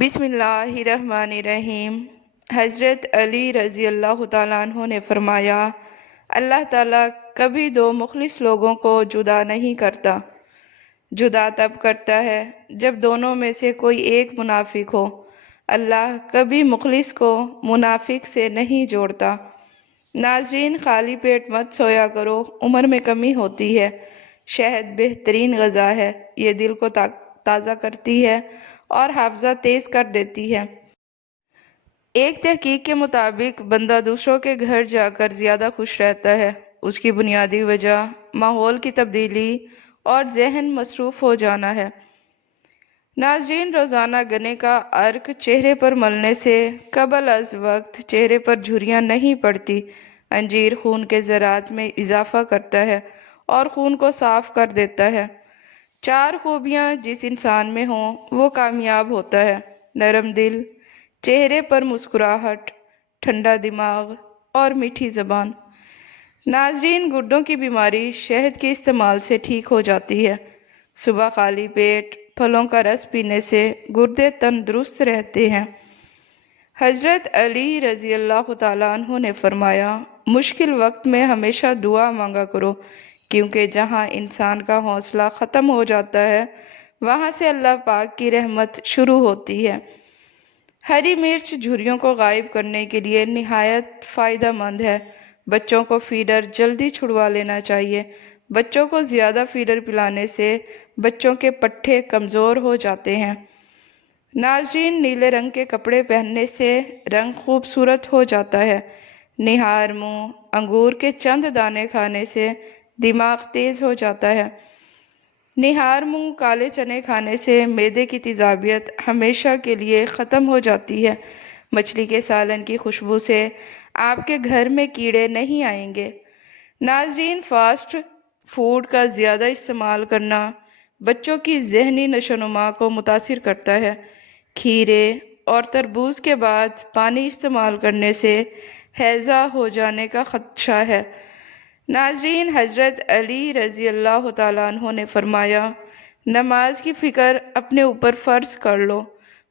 بسم اللہ الرحمن الرحیم۔ حضرت علی رضی اللہ تعالیٰ عنہ نے فرمایا، اللہ تعالیٰ کبھی دو مخلص لوگوں کو جدا نہیں کرتا، جدا تب کرتا ہے جب دونوں میں سے کوئی ایک منافق ہو۔ اللہ کبھی مخلص کو منافق سے نہیں جوڑتا۔ ناظرین، خالی پیٹ مت سویا کرو، عمر میں کمی ہوتی ہے۔ شہد بہترین غذا ہے، یہ دل کو تازہ کرتی ہے اور حافظہ تیز کر دیتی ہے۔ ایک تحقیق کے مطابق بندہ دوسروں کے گھر جا کر زیادہ خوش رہتا ہے۔ اس کی بنیادی وجہ ماحول کی تبدیلی اور ذہن مصروف ہو جانا ہے۔ ناظرین، روزانہ گنے کا عرق چہرے پر ملنے سے قبل از وقت چہرے پر جھریاں نہیں پڑتی۔ انجیر خون کے ذرات میں اضافہ کرتا ہے اور خون کو صاف کر دیتا ہے۔ 4 خوبیاں جس انسان میں ہوں وہ کامیاب ہوتا ہے: نرم دل، چہرے پر مسکراہٹ، ٹھنڈا دماغ اور میٹھی زبان۔ ناظرین، گردوں کی بیماری شہد کے استعمال سے ٹھیک ہو جاتی ہے۔ صبح خالی پیٹ پھلوں کا رس پینے سے گردے تندرست رہتے ہیں۔ حضرت علی رضی اللہ تعالیٰ عنہ نے فرمایا، مشکل وقت میں ہمیشہ دعا مانگا کرو، کیونکہ جہاں انسان کا حوصلہ ختم ہو جاتا ہے وہاں سے اللہ پاک کی رحمت شروع ہوتی ہے۔ ہری مرچ جھریوں کو غائب کرنے کے لیے نہایت فائدہ مند ہے۔ بچوں کو فیڈر جلدی چھڑوا لینا چاہیے۔ بچوں کو زیادہ فیڈر پلانے سے بچوں کے پٹھے کمزور ہو جاتے ہیں۔ ناظرین، نیلے رنگ کے کپڑے پہننے سے رنگ خوبصورت ہو جاتا ہے۔ نہار منہ انگور کے چند دانے کھانے سے دماغ تیز ہو جاتا ہے۔ نہار منہ کالے چنے کھانے سے معدے کی تیزابیت ہمیشہ کے لیے ختم ہو جاتی ہے۔ مچھلی کے سالن کی خوشبو سے آپ کے گھر میں کیڑے نہیں آئیں گے۔ ناظرین، فاسٹ فوڈ کا زیادہ استعمال کرنا بچوں کی ذہنی نشوونما کو متاثر کرتا ہے۔ کھیرے اور تربوز کے بعد پانی استعمال کرنے سے ہیضہ ہو جانے کا خدشہ ہے۔ ناظرین، حضرت علی رضی اللہ تعالیٰ عنہ نے فرمایا، نماز کی فکر اپنے اوپر فرض کر لو،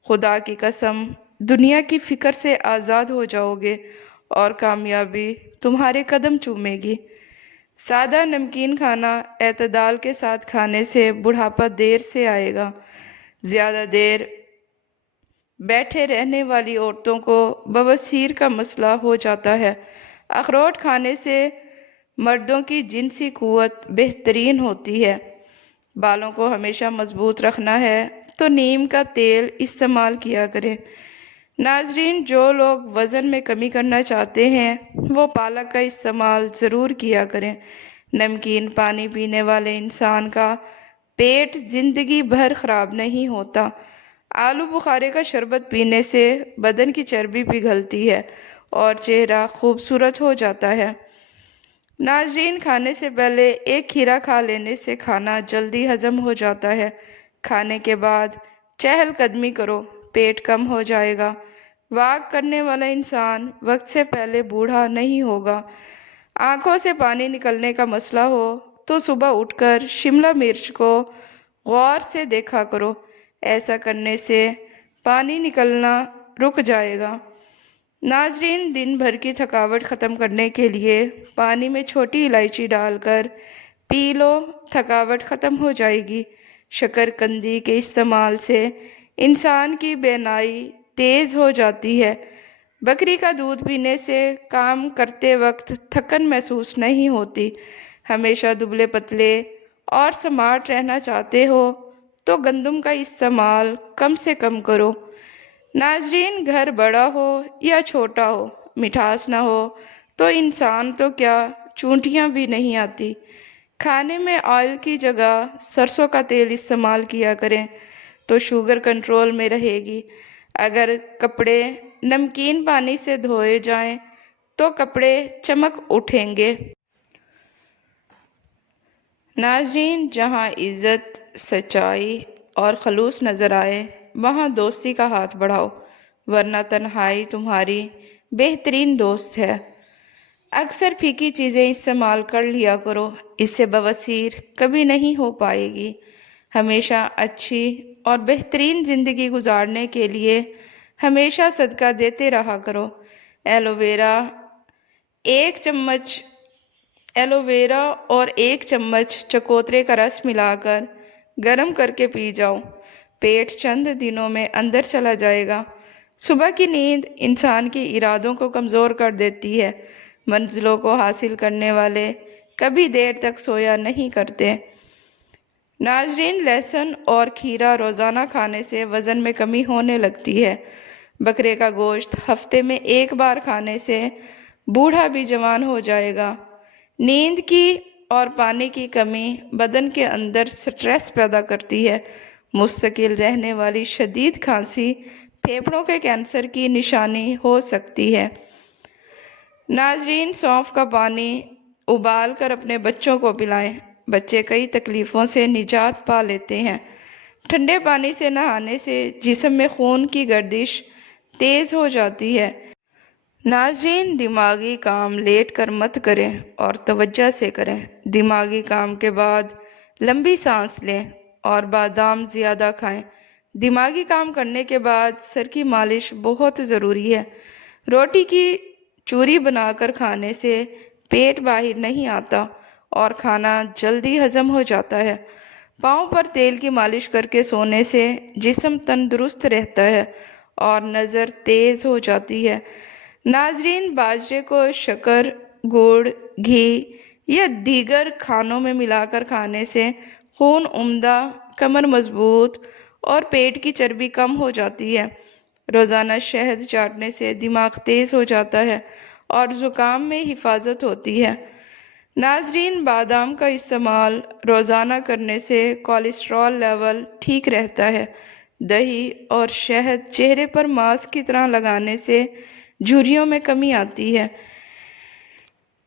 خدا کی قسم دنیا کی فکر سے آزاد ہو جاؤ گے اور کامیابی تمہارے قدم چومے گی۔ سادہ نمکین کھانا اعتدال کے ساتھ کھانے سے بڑھاپا دیر سے آئے گا۔ زیادہ دیر بیٹھے رہنے والی عورتوں کو بواسیر کا مسئلہ ہو جاتا ہے۔ اخروٹ کھانے سے مردوں کی جنسی قوت بہترین ہوتی ہے۔ بالوں کو ہمیشہ مضبوط رکھنا ہے تو نیم کا تیل استعمال کیا کریں۔ ناظرین، جو لوگ وزن میں کمی کرنا چاہتے ہیں وہ پالک کا استعمال ضرور کیا کریں۔ نمکین پانی پینے والے انسان کا پیٹ زندگی بھر خراب نہیں ہوتا۔ آلو بخارے کا شربت پینے سے بدن کی چربی پگھلتی ہے اور چہرہ خوبصورت ہو جاتا ہے۔ ناظرین، کھانے سے پہلے ایک کھیرا کھا لینے سے کھانا جلدی ہضم ہو جاتا ہے۔ کھانے کے بعد چہل قدمی کرو، پیٹ کم ہو جائے گا۔ واک کرنے والا انسان وقت سے پہلے بوڑھا نہیں ہوگا۔ آنکھوں سے پانی نکلنے کا مسئلہ ہو تو صبح اٹھ کر شملہ مرچ کو غور سے دیکھا کرو، ایسا کرنے سے پانی نکلنا رک جائے گا۔ ناظرین، دن بھر کی تھکاوٹ ختم کرنے کے لیے پانی میں چھوٹی الائچی ڈال کر پی لو، تھکاوٹ ختم ہو جائے گی۔ شکر قندی کے استعمال سے انسان کی بینائی تیز ہو جاتی ہے۔ بکری کا دودھ پینے سے کام کرتے وقت تھکن محسوس نہیں ہوتی۔ ہمیشہ دبلے پتلے اور سمارٹ رہنا چاہتے ہو تو گندم کا استعمال کم سے کم کرو۔ ناظرین، گھر بڑا ہو یا چھوٹا ہو، مٹھاس نہ ہو تو انسان تو کیا چونٹیاں بھی نہیں آتی۔ کھانے میں آئل کی جگہ سرسوں کا تیل استعمال کیا کریں تو شوگر کنٹرول میں رہے گی۔ اگر کپڑے نمکین پانی سے دھوئے جائیں تو کپڑے چمک اٹھیں گے۔ ناظرین، جہاں عزت، سچائی اور خلوص نظر آئے وہاں دوستی کا ہاتھ بڑھاؤ، ورنہ تنہائی تمہاری بہترین دوست ہے۔ اکثر پھیکی چیزیں استعمال کر لیا کرو، اس سے بواسیر کبھی نہیں ہو پائے گی۔ ہمیشہ اچھی اور بہترین زندگی گزارنے کے لیے ہمیشہ صدقہ دیتے رہا کرو۔ ایلو ویرا اور 1 چمچ چکوترے کا رس ملا کر گرم کر کے پی جاؤ، پیٹ چند دنوں میں اندر چلا جائے گا۔ صبح کی نیند انسان کے ارادوں کو کمزور کر دیتی ہے۔ منزلوں کو حاصل کرنے والے کبھی دیر تک سویا نہیں کرتے۔ ناظرین، لہسن اور کھیرا روزانہ کھانے سے وزن میں کمی ہونے لگتی ہے۔ بکرے کا گوشت ہفتے میں 1 بار کھانے سے بوڑھا بھی جوان ہو جائے گا۔ نیند کی اور پانی کی کمی بدن کے اندر سٹریس پیدا کرتی ہے۔ مستقل رہنے والی شدید کھانسی پھیپھڑوں کے کینسر کی نشانی ہو سکتی ہے۔ ناظرین، سونف کا پانی ابال کر اپنے بچوں کو پلائیں۔ بچے کئی تکلیفوں سے نجات پا لیتے ہیں۔ ٹھنڈے پانی سے نہانے سے جسم میں خون کی گردش تیز ہو جاتی ہے۔ ناظرین، دماغی کام لیٹ کر مت کریں اور توجہ سے کریں۔ دماغی کام کے بعد لمبی سانس لیں اور بادام زیادہ کھائیں۔ دماغی کام کرنے کے بعد سر کی مالش بہت ضروری ہے۔ روٹی کی چوری بنا کر کھانے سے پیٹ باہر نہیں آتا اور کھانا جلدی ہضم ہو جاتا ہے۔ پاؤں پر تیل کی مالش کر کے سونے سے جسم تندرست رہتا ہے اور نظر تیز ہو جاتی ہے۔ ناظرین، باجرے کو شکر، گڑ، گھی یا دیگر کھانوں میں ملا کر کھانے سے خون عمدہ، کمر مضبوط اور پیٹ کی چربی کم ہو جاتی ہے۔ روزانہ شہد چاٹنے سے دماغ تیز ہو جاتا ہے اور زکام میں حفاظت ہوتی ہے۔ ناظرین، بادام کا استعمال روزانہ کرنے سے کولیسٹرول لیول ٹھیک رہتا ہے۔ دہی اور شہد چہرے پر ماسک کی طرح لگانے سے جھریوں میں کمی آتی ہے۔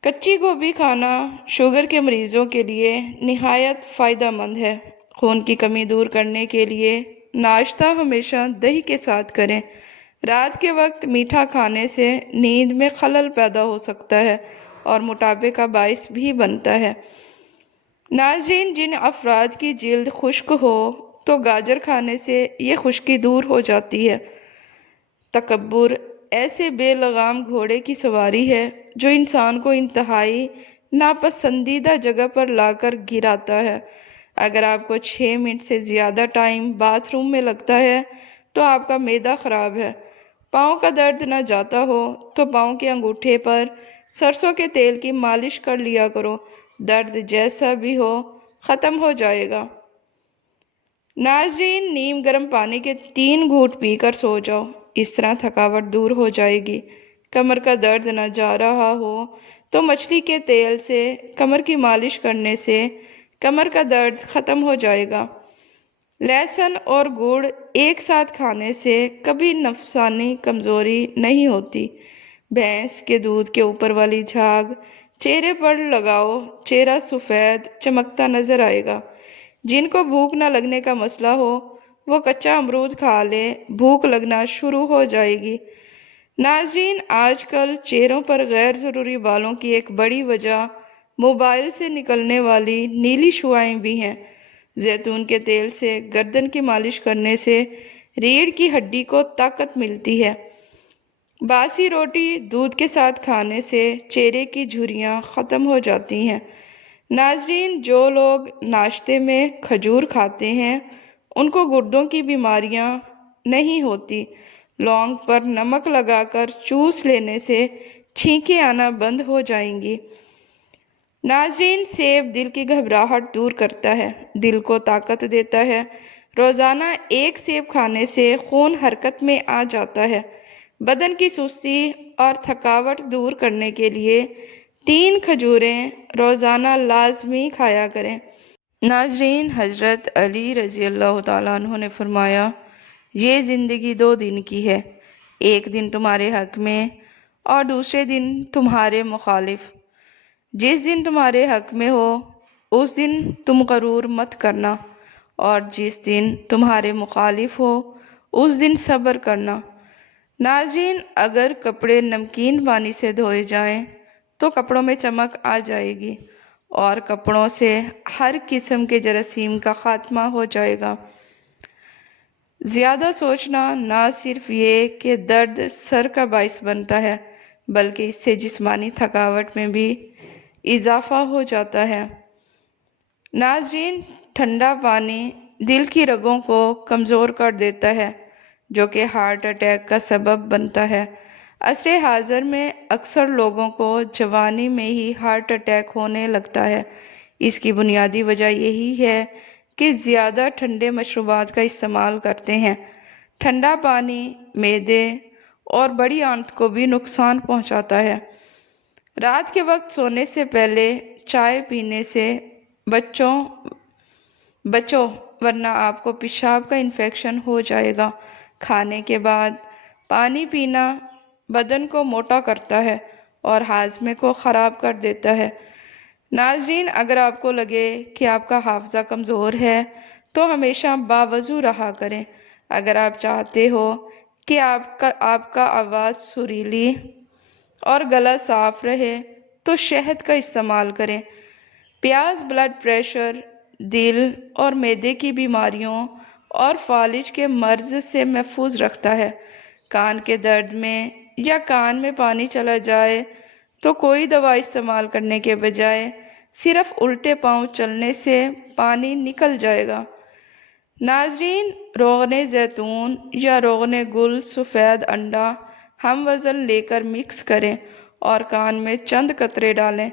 کچی گوبھی کھانا شوگر کے مریضوں کے لیے نہایت فائدہ مند ہے۔ خون کی کمی دور کرنے کے لیے ناشتہ ہمیشہ دہی کے ساتھ کریں۔ رات کے وقت میٹھا کھانے سے نیند میں خلل پیدا ہو سکتا ہے اور موٹاپے کا باعث بھی بنتا ہے۔ ناظرین، جن افراد کی جلد خشک ہو تو گاجر کھانے سے یہ خشکی دور ہو جاتی ہے۔ تکبر ایسے بے لگام گھوڑے کی سواری ہے جو انسان کو انتہائی ناپسندیدہ جگہ پر لا کر گراتا ہے۔ اگر آپ کو 6 منٹ سے زیادہ ٹائم باتھ روم میں لگتا ہے تو آپ کا معدہ خراب ہے۔ پاؤں کا درد نہ جاتا ہو تو پاؤں کے انگوٹھے پر سرسوں کے تیل کی مالش کر لیا کرو، درد جیسا بھی ہو ختم ہو جائے گا۔ ناظرین، نیم گرم پانی کے 3 گھونٹ پی کر سو جاؤ، اس طرح تھکاوٹ دور ہو جائے گی۔ کمر کا درد نہ جا رہا ہو تو مچھلی کے تیل سے کمر کی مالش کرنے سے کمر کا درد ختم ہو جائے گا۔ لہسن اور گڑ ایک ساتھ کھانے سے کبھی نفسانی کمزوری نہیں ہوتی۔ بھینس کے دودھ کے اوپر والی جھاگ چہرے پر لگاؤ، چہرہ سفید چمکتا نظر آئے گا۔ جن کو بھوک نہ لگنے کا مسئلہ ہو وہ کچا امرود کھا لے، بھوک لگنا شروع ہو جائے گی۔ ناظرین، آج کل چہروں پر غیر ضروری بالوں کی ایک بڑی وجہ موبائل سے نکلنے والی نیلی شعاعیں بھی ہیں۔ زیتون کے تیل سے گردن کی مالش کرنے سے ریڑھ کی ہڈی کو طاقت ملتی ہے۔ باسی روٹی دودھ کے ساتھ کھانے سے چہرے کی جھریاں ختم ہو جاتی ہیں۔ ناظرین، جو لوگ ناشتے میں کھجور کھاتے ہیں ان کو گردوں کی بیماریاں نہیں ہوتی۔ لونگ پر نمک لگا کر چوس لینے سے چھینکیں آنا بند ہو جائیں گی۔ ناظرین، سیب دل کی گھبراہٹ دور کرتا ہے، دل کو طاقت دیتا ہے۔ روزانہ 1 سیب کھانے سے خون حرکت میں آ جاتا ہے۔ بدن کی سستی اور تھکاوٹ دور کرنے کے لیے 3 کھجوریں روزانہ لازمی کھایا کریں۔ ناظرین، حضرت علی رضی اللہ تعالیٰ عنہ نے فرمایا، یہ زندگی 2 دن کی ہے، ایک دن تمہارے حق میں اور دوسرے دن تمہارے مخالف۔ جس دن تمہارے حق میں ہو اس دن تم غرور مت کرنا اور جس دن تمہارے مخالف ہو اس دن صبر کرنا۔ ناظرین، اگر کپڑے نمکین پانی سے دھوئے جائیں تو کپڑوں میں چمک آ جائے گی اور کپڑوں سے ہر قسم کے جراثیم کا خاتمہ ہو جائے گا۔ زیادہ سوچنا نہ صرف یہ کہ درد سر کا باعث بنتا ہے بلکہ اس سے جسمانی تھکاوٹ میں بھی اضافہ ہو جاتا ہے۔ ناظرین، ٹھنڈا پانی دل کی رگوں کو کمزور کر دیتا ہے جو کہ ہارٹ اٹیک کا سبب بنتا ہے۔ عصر حاضر میں اکثر لوگوں کو جوانی میں ہی ہارٹ اٹیک ہونے لگتا ہے۔ اس کی بنیادی وجہ یہی ہے کہ زیادہ ٹھنڈے مشروبات کا استعمال کرتے ہیں۔ ٹھنڈا پانی معدے اور بڑی آنت کو بھی نقصان پہنچاتا ہے۔ رات کے وقت سونے سے پہلے چائے پینے سے بچو ورنہ آپ کو پیشاب کا انفیکشن ہو جائے گا۔ کھانے کے بعد پانی پینا بدن کو موٹا کرتا ہے اور ہاضمے کو خراب کر دیتا ہے۔ ناظرین، اگر آپ کو لگے کہ آپ کا حافظہ کمزور ہے تو ہمیشہ باوضو رہا کریں۔ اگر آپ چاہتے ہو کہ آپ کا آواز سریلی اور گلا صاف رہے تو شہد کا استعمال کریں۔ پیاز بلڈ پریشر، دل اور معدے کی بیماریوں اور فالج کے مرض سے محفوظ رکھتا ہے۔ کان کے درد میں یا کان میں پانی چلا جائے تو کوئی دوا استعمال کرنے کے بجائے صرف الٹے پاؤں چلنے سے پانی نکل جائے گا۔ ناظرین، روغن زیتون یا روغن گل سفید انڈا ہم وزن لے کر مکس کریں اور کان میں چند قطرے ڈالیں،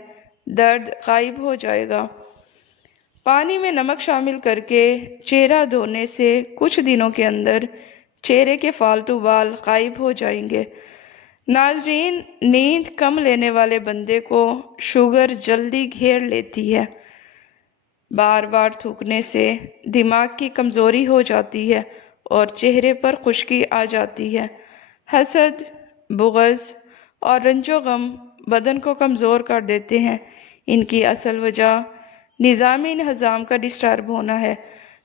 درد غائب ہو جائے گا۔ پانی میں نمک شامل کر کے چہرہ دھونے سے کچھ دنوں کے اندر چہرے کے فالتو بال غائب ہو جائیں گے۔ ناظرین، نیند کم لینے والے بندے کو شوگر جلدی گھیر لیتی ہے۔ بار بار تھوکنے سے دماغ کی کمزوری ہو جاتی ہے اور چہرے پر خشکی آ جاتی ہے۔ حسد، بغض اور رنج و غم بدن کو کمزور کر دیتے ہیں۔ ان کی اصل وجہ نظامی انہضام کا ڈسٹرب ہونا ہے۔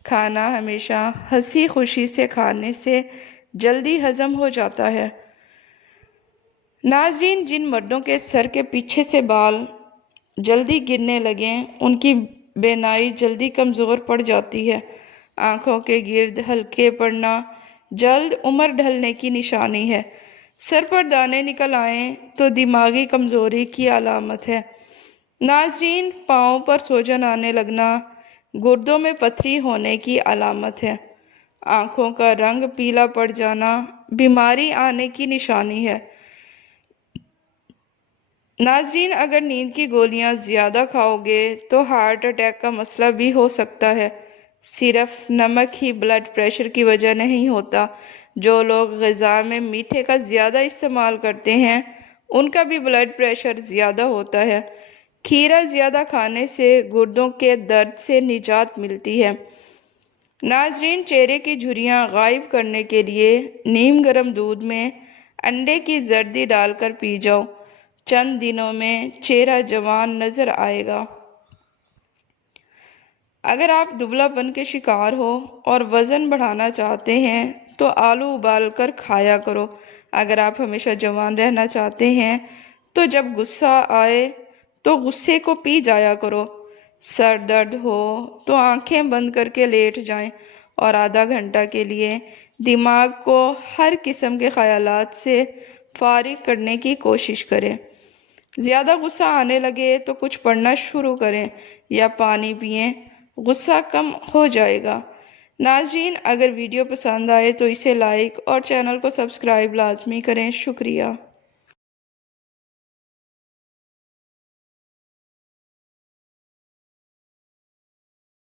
کھانا ہمیشہ ہنسی خوشی سے کھانے سے جلدی ہضم ہو جاتا ہے۔ ناظرین، جن مردوں کے سر کے پیچھے سے بال جلدی گرنے لگیں ان کی بینائی جلدی کمزور پڑ جاتی ہے۔ آنکھوں کے گرد ہلکے پڑنا جلد عمر ڈھلنے کی نشانی ہے۔ سر پر دانے نکل آئیں تو دماغی کمزوری کی علامت ہے۔ ناظرین، پاؤں پر سوجن آنے لگنا گردوں میں پتھری ہونے کی علامت ہے۔ آنکھوں کا رنگ پیلا پڑ جانا بیماری آنے کی نشانی ہے۔ ناظرین، اگر نیند کی گولیاں زیادہ کھاؤ گے تو ہارٹ اٹیک کا مسئلہ بھی ہو سکتا ہے۔ صرف نمک ہی بلڈ پریشر کی وجہ نہیں ہوتا۔ جو لوگ غذا میں میٹھے کا زیادہ استعمال کرتے ہیں ان کا بھی بلڈ پریشر زیادہ ہوتا ہے۔ کھیرا زیادہ کھانے سے گردوں کے درد سے نجات ملتی ہے۔ ناظرین، چہرے کی جھریاں غائب کرنے کے لیے نیم گرم دودھ میں انڈے کی زردی ڈال کر پی جاؤ۔ چند دنوں میں چہرہ جوان نظر آئے گا۔ اگر آپ دبلا پن کے شکار ہو اور وزن بڑھانا چاہتے ہیں تو آلو ابال کر کھایا کرو۔ اگر آپ ہمیشہ جوان رہنا چاہتے ہیں تو جب غصہ آئے تو غصے کو پی جایا کرو۔ سر درد ہو تو آنکھیں بند کر کے لیٹ جائیں اور آدھا گھنٹہ کے لیے دماغ کو ہر قسم کے خیالات سے فارغ کرنے کی کوشش کریں۔ زیادہ غصہ آنے لگے تو کچھ پڑھنا شروع کریں یا پانی پئیں، غصہ کم ہو جائے گا۔ ناظرین، اگر ویڈیو پسند آئے تو اسے لائک اور چینل کو سبسکرائب لازمی کریں۔ شکریہ۔